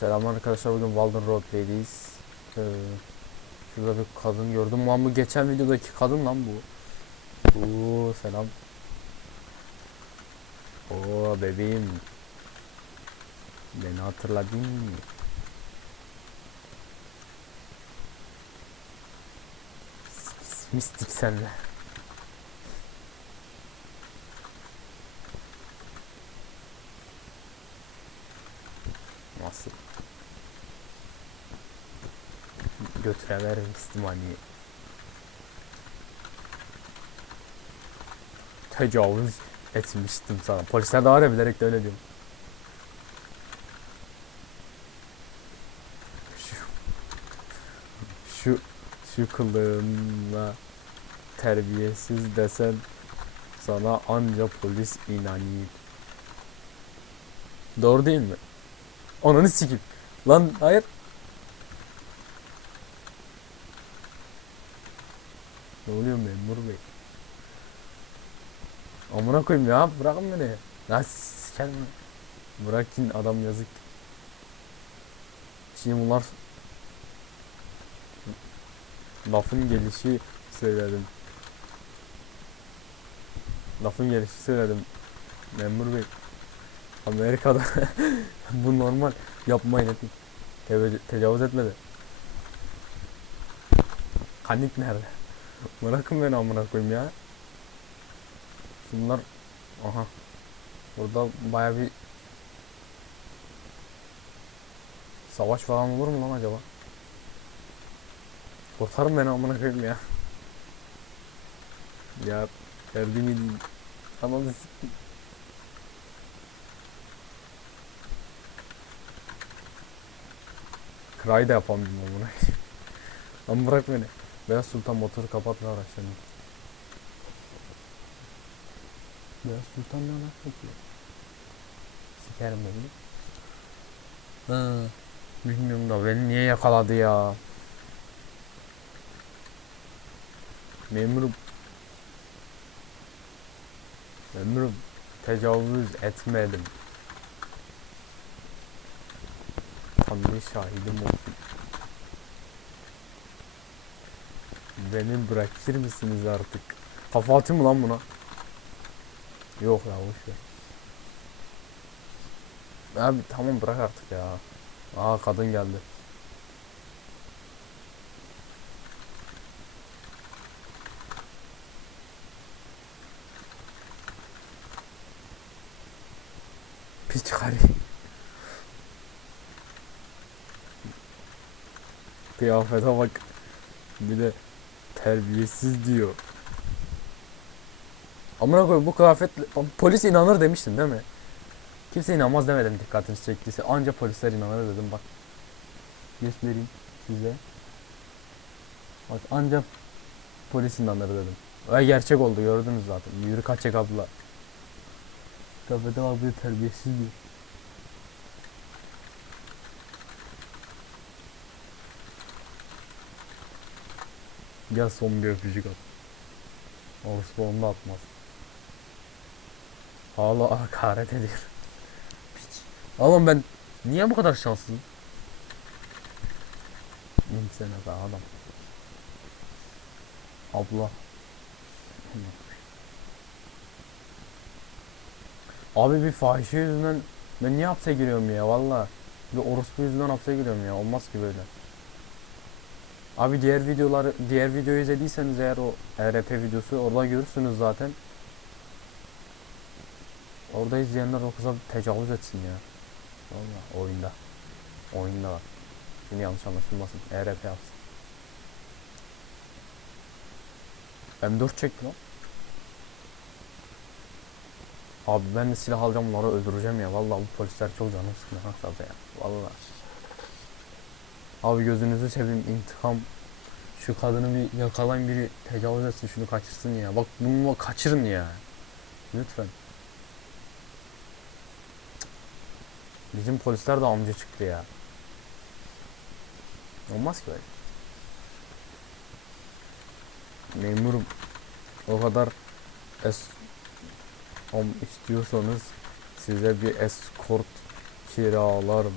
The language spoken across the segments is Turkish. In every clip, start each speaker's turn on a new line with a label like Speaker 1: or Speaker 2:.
Speaker 1: Selamlar arkadaşlar bugün Walden Roleplay'deyiz. Ee, şurada bir kadın gördüm. Lan bu geçen videodaki kadın lan bu. Oo selam. Oo bebeğim. Beni hatırladın mı? Mistik senle. Nasıl? Götüremerim istimaniye. Tecavüz etmiştim sana. Polisler de var bilerek de öyle diyorum. Şu şu şu kılığınla terbiyesiz desen sana anca polis inanır. Doğru değil mi? Ananı sikeyim. Lan hayır. Ne oluyor memur bey? Amına koyayım ya bırakın beni. Lan sikerim. Bırakın adam yazık. Şimdi bunlar lafın gelişi söyledim. Lafın gelişi söyledim. Memur bey. Amerika'da bu normal. Yapmayın etmeyin. Tecavüz etmedi. Kanik nerede? Bırakın beni amına koyayım ya. Bunlar aha. Burada baya bir savaş falan olur mu lan acaba? Kurtarın beni amına koyayım ya. Ya edin. Ananı sikeyim. Cry da yapamıyorum amına. Lan bırak beni. Beyaz Sultan motoru kapat ve araçlarını. Beyaz Sultan ne alaka ki? Sikerim beni. Ha, bilmiyorum da beni niye yakaladı ya? Memurum. Memurum tecavüz etmedim. Tanrı şahidim olsun. Beni bırakır mısınız artık? Kafa atayım mı lan buna? Yok ya boş ver. Abi tamam bırak artık ya. Aa kadın geldi. Piç karı. Kıyafete bak. Bir de terbiyesiz diyor. Amına koyayım bu kıyafetle polis inanır demiştin değil mi? Kimse inanmaz demedim dikkatinizi çektiyse. Anca polisler inanır dedim bak. Göstereyim size. Bak anca polis inanır dedim. Ve gerçek oldu gördünüz zaten. Yürü kaçacak abla. Kıyafete bak bir terbiyesiz diyor. Gel son bir öpücük at. Orası onu da atmaz. Hala hakaret ediyor. Piç. Oğlum ben niye bu kadar şanslıyım? İnsene be adam. Abla. Abi bir fahişe yüzünden ben niye hapse giriyorum ya valla. Bir orospu yüzünden hapse giriyorum ya olmaz ki böyle. Abi diğer videoları diğer videoyu izlediyseniz eğer o ERP videosu orada görürsünüz zaten. Orada izleyenler o kıza tecavüz etsin ya. Valla oyunda. Oyunda var. Şimdi yanlış anlaşılmasın. ERP yapsın. M4 çekti lan. Abi ben de silah alacağım bunları öldüreceğim ya. Vallahi bu polisler çok canım fazla ya. Vallahi. Abi gözünüzü seveyim intikam. Şu kadını bir yakalayın biri tecavüz etsin şunu kaçırsın ya. Bak bunu kaçırın ya. Lütfen. Bizim polisler de amca çıktı ya. Olmaz ki böyle. Memurum o kadar es om istiyorsanız size bir escort kiralarım.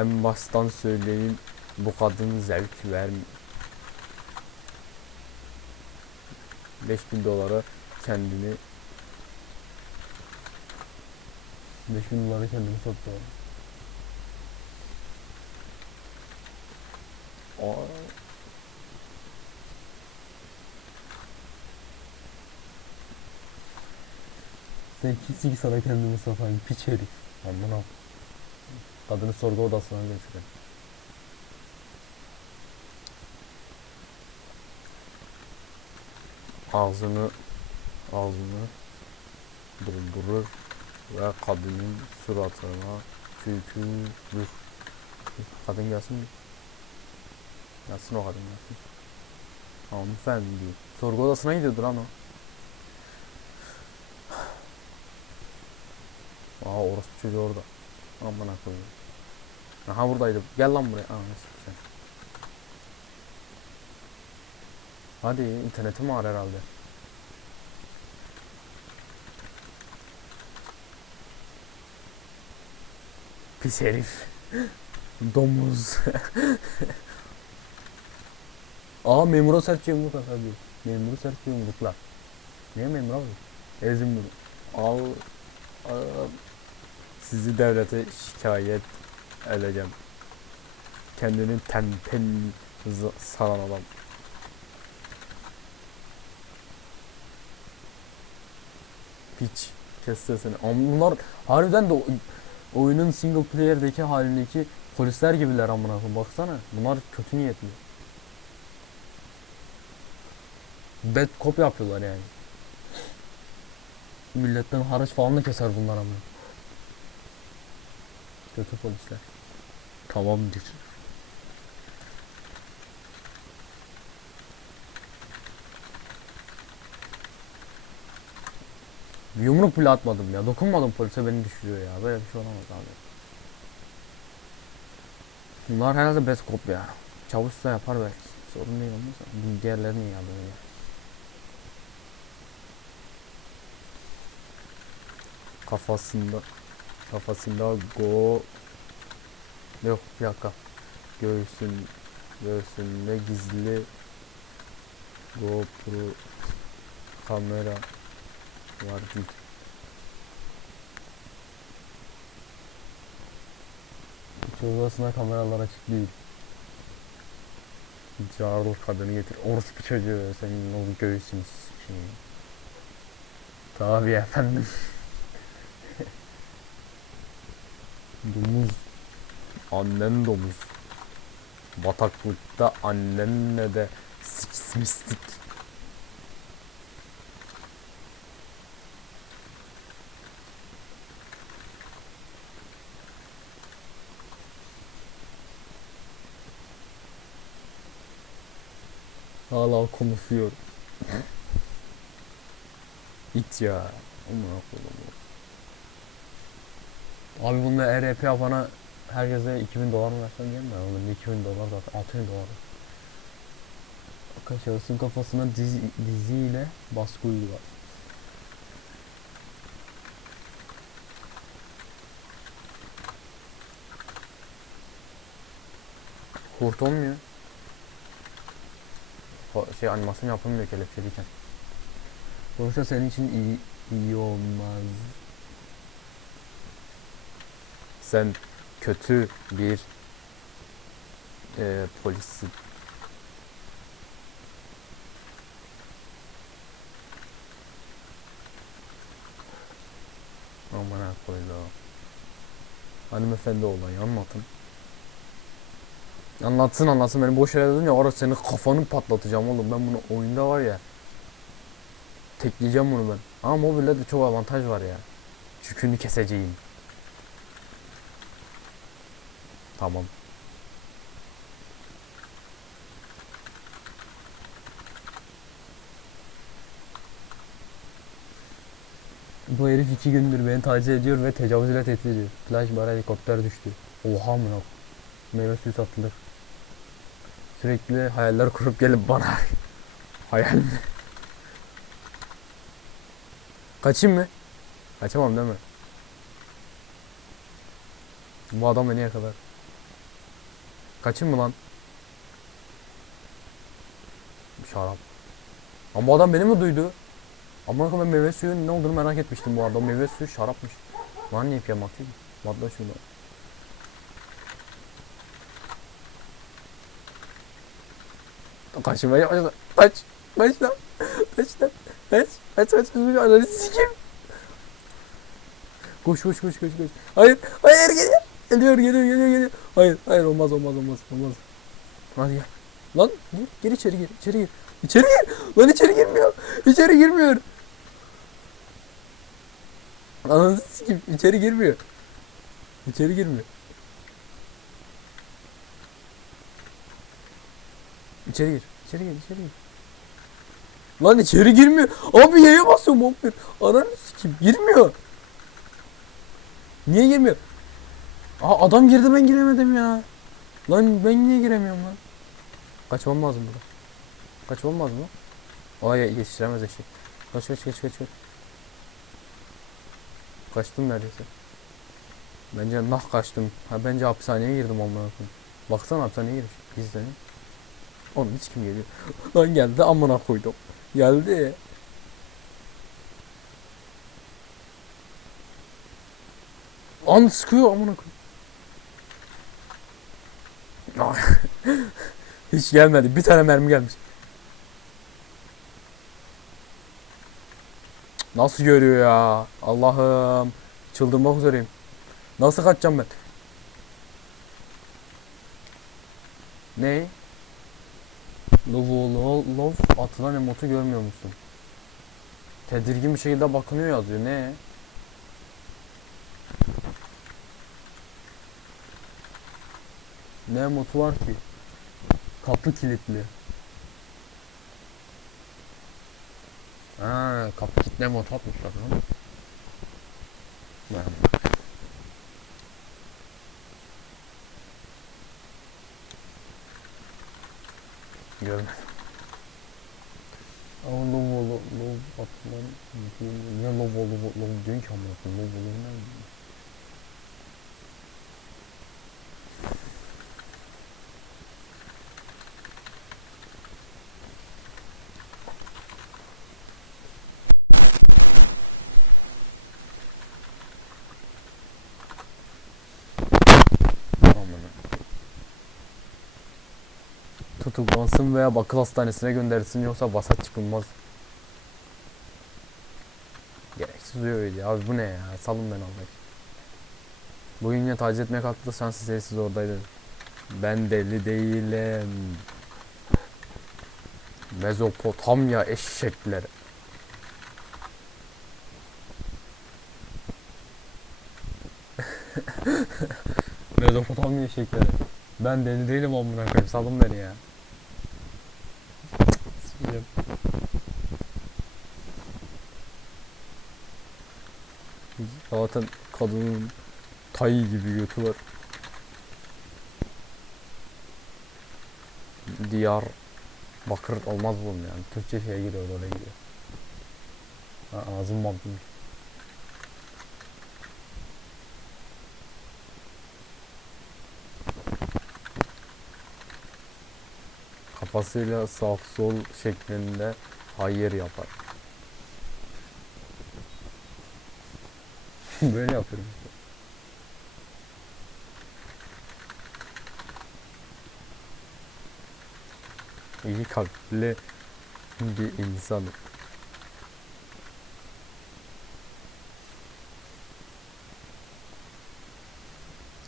Speaker 1: En baştan söyleyeyim bu kadın zevk vermiyor. 5000 dolara kendini 5000 dolara kendini sattı. Aa. Sen kimsin ki sana kendini satan piç herif. Aman. Kadını sorgu odasına götürün. Ağzını ağzını doldurur ve kadının suratına tükürür. Kadın gelsin mi? Gelsin o kadın gelsin. Hanımefendi. Sorgu odasına gidiyordur lan. Aa orospu çocuğu orada. Aman koyayım. Aha buradaydı. Gel lan buraya. Aa sen. Hadi internetim var herhalde. Pis herif. Domuz. Aa memura sert yumruk atar diyor. Memuru sert yumruklar. Niye memura vurur? Ezim bunu. Al. al. Sizi devlete şikayet edeceğim. Kendini tempen z- saran adam. Piç. Kes sesini. Bunlar harbiden de oyunun single player'deki halindeki polisler gibiler amına. Baksana. Bunlar kötü niyetli. Bad cop yapıyorlar yani. Milletten haraç falan da keser bunlar amına. Kötü polisler. Tamamdır. Bir Yumruk bile atmadım ya. Dokunmadım polise beni düşürüyor ya. Böyle bir şey olamaz abi. Bunlar herhalde best cop ya. Çavuşsa yapar belki. Sorun değil olmaz. Diğerlerini ya böyle. Kafasında kafasında go yok bir dakika göğsün göğsünde gizli GoPro kamera var değil. Çoğusuna kameralar açık değil. Carlı kadını getir. Orospu çocuğu senin o göğsün şey. Tabii efendim. Domuz. Annen domuz. Bataklıkta annenle de sıçmıştık. Hala konuşuyor. İt ya. Amına koyayım. Abi bununla ERP yapana herkese 2000 dolar mı versen mi? Oğlum 2000 dolar zaten 6000 dolar. Bakın şahısın kafasına dizi, diziyle baskı uygular. Kurt olmuyor. Şey animasyon yapılmıyor kelepçeliyken. Sonuçta senin için iyi iyi olmaz. Sen kötü bir e, polissin. Aman ha koydu. Hanımefendi olayı anlatın. Anlatsın anlatsın beni boş yere dedin ya orada senin kafanı patlatacağım oğlum ben bunu oyunda var ya tekleyeceğim bunu ben ama mobilde de çok avantaj var ya çükünü keseceğim tamam Bu herif iki gündür beni taciz ediyor ve tecavüz ile tehdit ediyor. Flash bara helikopter düştü. Oha amına. Meyve suyu satılır. Sürekli hayaller kurup gelip bana hayal mi? Kaçayım mı? Kaçamam değil mi? Bu adam beni kadar. Kaçayım mı lan? Şarap. Ama bu adam beni mi duydu? Ama ben meyve suyu ne olduğunu merak etmiştim bu arada. Meyve suyu şarapmış. Lan ne yapayım atayım? Vatla şunu. Kaçmaya başladı. Kaç. Kaç lan. Kaç lan. Kaç kaç. kaç. Ananı sikeyim. Koş koş koş koş koş. Hayır. Hayır geliyor. Geliyor geliyor geliyor geliyor. Hayır hayır olmaz olmaz olmaz olmaz. Hadi gel. Lan gir, gir içeri gir içeri gir. İçeri gir. Lan içeri girmiyor. İçeri girmiyor. Ananı sikeyim içeri girmiyor. İçeri girmiyor. İçeri gir. İçeri gir. içeri gir. Lan içeri girmiyor. Abi yaya basıyorum. Ananı sikeyim girmiyor. Niye girmiyor? Aa adam girdi ben giremedim ya. Lan ben niye giremiyorum lan? Kaçmam lazım burada. Kaçmam lazım lan. Ay yetiştiremez eşek. Kaç kaç kaç kaç kaç. Kaçtım neredeyse. Bence nah kaçtım. Ha bence hapishaneye girdim amına koyayım. Baksana hapishaneye girmiş. İzlenin. Oğlum hiç kim geliyor? Lan geldi amına koydum. Geldi. An sıkıyor amına koyayım. Hiç gelmedi. Bir tane mermi gelmiş. Nasıl görüyor ya? Allah'ım. Çıldırmak üzereyim. Nasıl kaçacağım ben? Ne? Love atılan emotu görmüyor musun? Tedirgin bir şekilde bakınıyor yazıyor. Ne? Ne emotu var ki? Kapı kilitli. Ha, kapı kilitle emotu atmışlar lan. Ben- Görmedim. Ama lov lov lov atılan niye lov lov lov diyorsun ki amına koyayım lov lov ne? Amına. Tutuklansın veya akıl hastanesine gönderilsin yoksa vasat çıkılmaz. Gereksiz öyle abi bu ne ya salın beni Allah aşkına. Bugün yine taciz etmeye kalktı şansı sessiz oradaydı. Ben deli değilim. Mezopotamya eşekleri. Mezopotamya eşekleri. Ben deli değilim amına koyayım salın beni ya. Sikeceğim. Zaten kadının tay gibi götü var. Diyar Bakır olmaz bunun yani. Türkçe şeye giriyor oraya giriyor. Ha, ağzım bantlamış. Kafasıyla sağ sol şeklinde hayır yapar. Böyle yapıyorum. İyi kalpli bir insanım.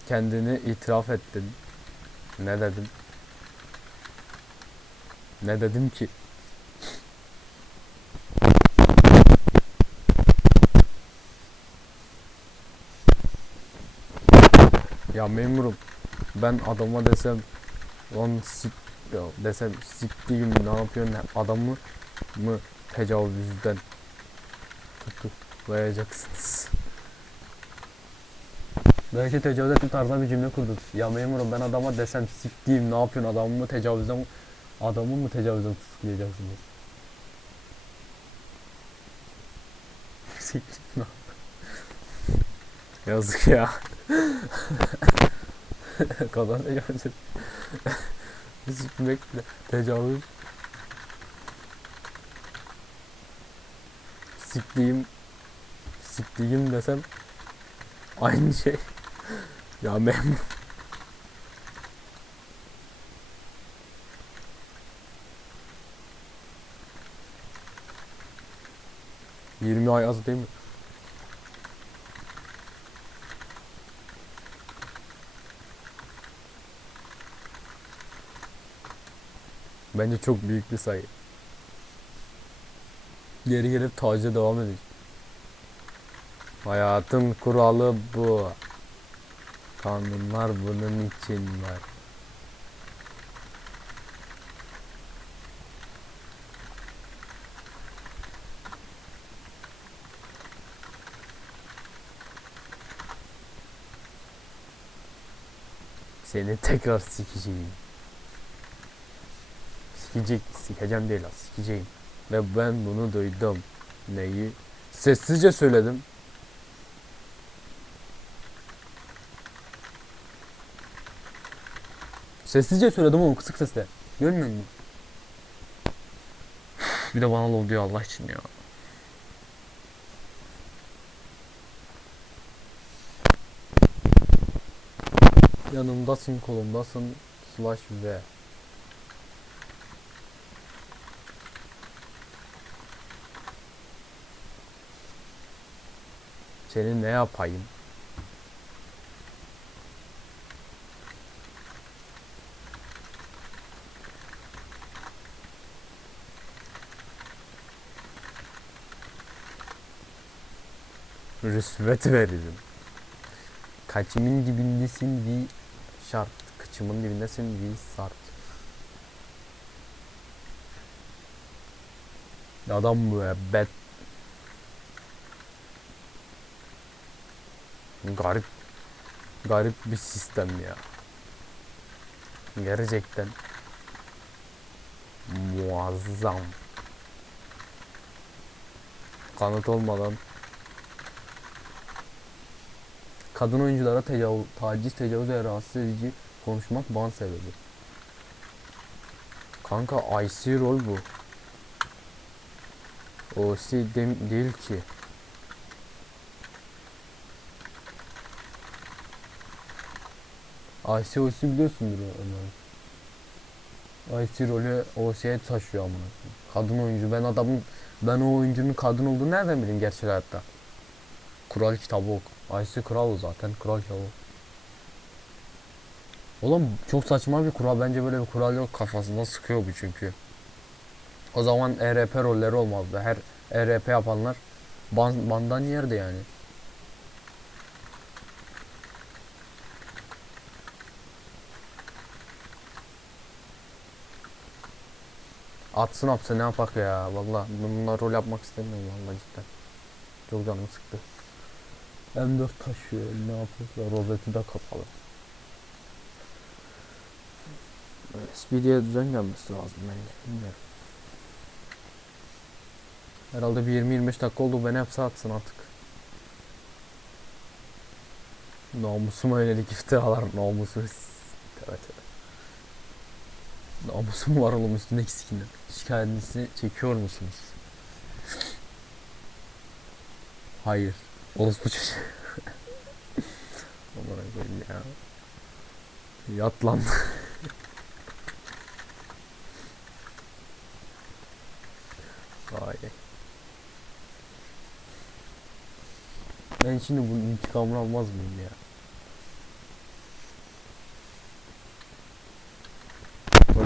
Speaker 1: Kendini itiraf ettin. Ne dedim? Ne dedim ki? Ya memurum ben adama desem lan sik ya desem siktiğim ne yapıyorsun adamı mı tecavüzden tutuklayacaksınız. Belki tecavüz ettiğim tarzda bir cümle kurduk. Ya memurum ben adama desem siktiğim ne yapıyorsun adamı mı tecavüzden adamı mı tecavüzden tutuklayacaksınız? Siktim lan. Yazık ya. Kadın tecavüz et- Sikmekle tecavüz. Siktiğim siktiğim desem aynı şey. ya memnun. Yirmi ay az değil mi? Bence çok büyük bir sayı. Geri gelip tacize devam edecek. Hayatın kuralı bu. Kanunlar bunun için var. Seni tekrar sikeceğim. Sikecek, sikeceğim değil az, sikeceğim. Ve ben bunu duydum. Neyi? Sessizce söyledim. Sessizce söyledim oğlum kısık sesle. Görmüyor musun? Bir de bana lol diyor Allah için ya. Yanımdasın kolumdasın slash v. Seni ne yapayım? Rüşvet veririm. Kaçımın dibindesin bir şart. Kıçımın dibindesin bir sart. Adam müebbet. Garip. Garip bir sistem ya. Gerçekten. Muazzam. Kanıt olmadan kadın oyunculara tecavüz, taciz, tecavüz ve rahatsız edici konuşmak ban sebebi. Kanka IC rol bu. O şey dem- değil ki. IC biliyorsundur Ömer. IC rolü OC'ye taşıyor koyayım. Kadın oyuncu. Ben adamın ben o oyuncunun kadın olduğunu nereden bileyim gerçek hayatta? Kural kitabı oku. IC kral o zaten. Kural kitabı. Oğlum çok saçma bir kural. Bence böyle bir kural yok. Kafasında sıkıyor bu çünkü. O zaman ERP rolleri olmazdı. Her ERP yapanlar ban, bandan yerdi yani. Atsın hapse ne yapak ya? Valla bununla rol yapmak istemiyorum valla cidden. Çok canım sıktı. M4 taşıyor. Ne yapıyorsa rozeti de kapalı. SPD'ye düzen gelmesi lazım bence. Bilmiyorum. Herhalde bir 20-25 dakika oldu. Beni hapse atsın artık. Namusuma yönelik iftiralar. Namusu Tövbe tövbe Namusum var oğlum üstündeki skinden. Şikayetinizi çekiyor musunuz? Hayır. Orospu çocuğu. Aman koyayım ya. Yat lan. Vay. Ben şimdi bunun intikamını almaz mıyım ya?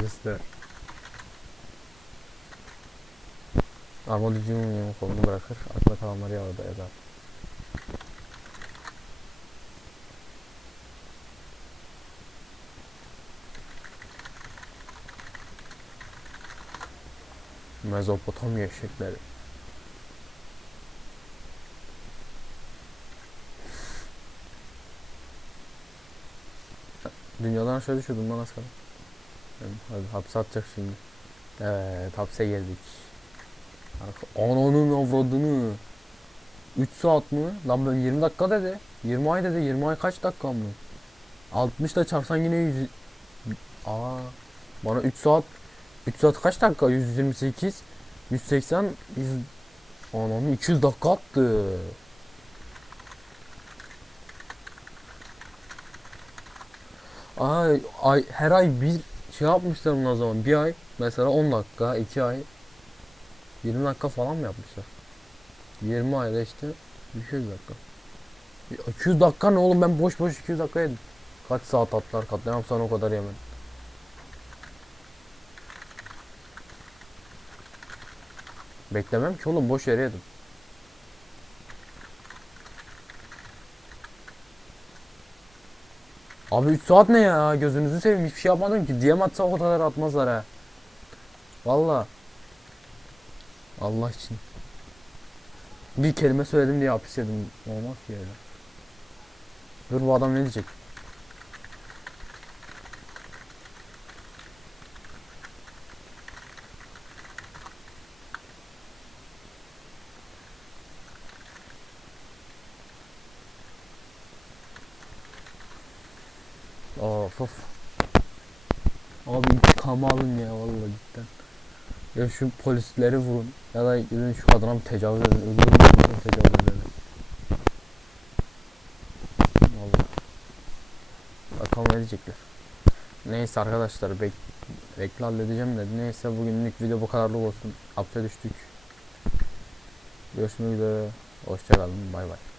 Speaker 1: Polisler. Armadillo'nun kolunu bırakır. Akla kalanları yağda yazar. Mezopotamya eşekleri. Dünyadan aşağı düşüyordum lan az hadi hapse atacak şimdi. Evet hapse geldik. Ananın avradını. 3 saat mi? Lan ben 20 dakika dedi. 20 ay dedi. 20 ay kaç dakika mı? 60 da çarpsan yine 100... Aa, bana 3 saat 3 saat kaç dakika? 128 180 100 Anam 200 dakika attı. Ay, ay her ay bir şey yapmışlar bunlar o zaman. Bir ay mesela 10 dakika, 2 ay 20 dakika falan mı yapmışlar? 20 ayda işte 200 dakika. 200 dakika ne oğlum ben boş boş 200 dakika yedim. Kaç saat atlar katlayam sana o kadar yemedim. Beklemem ki oğlum boş yere yedim. Abi 3 saat ne ya? Gözünüzü seveyim hiçbir şey yapmadım ki. DM atsa o kadar atmazlar ha. Valla. Allah için. Bir kelime söyledim diye hapis yedim. Olmaz ki öyle. Dur bu adam ne diyecek? Of of. Abi intikamı alın ya vallahi cidden. Ya şu polisleri vurun ya da gidin şu kadına bir tecavüz edin. Öldürün öldürün, tecavüz edin. Vallahi. Bakalım ne diyecekler. Neyse arkadaşlar bek bekle halledeceğim de neyse bugünlük video bu kadarlık olsun. Hapse düştük. Görüşmek üzere. Hoşçakalın. Bay bay.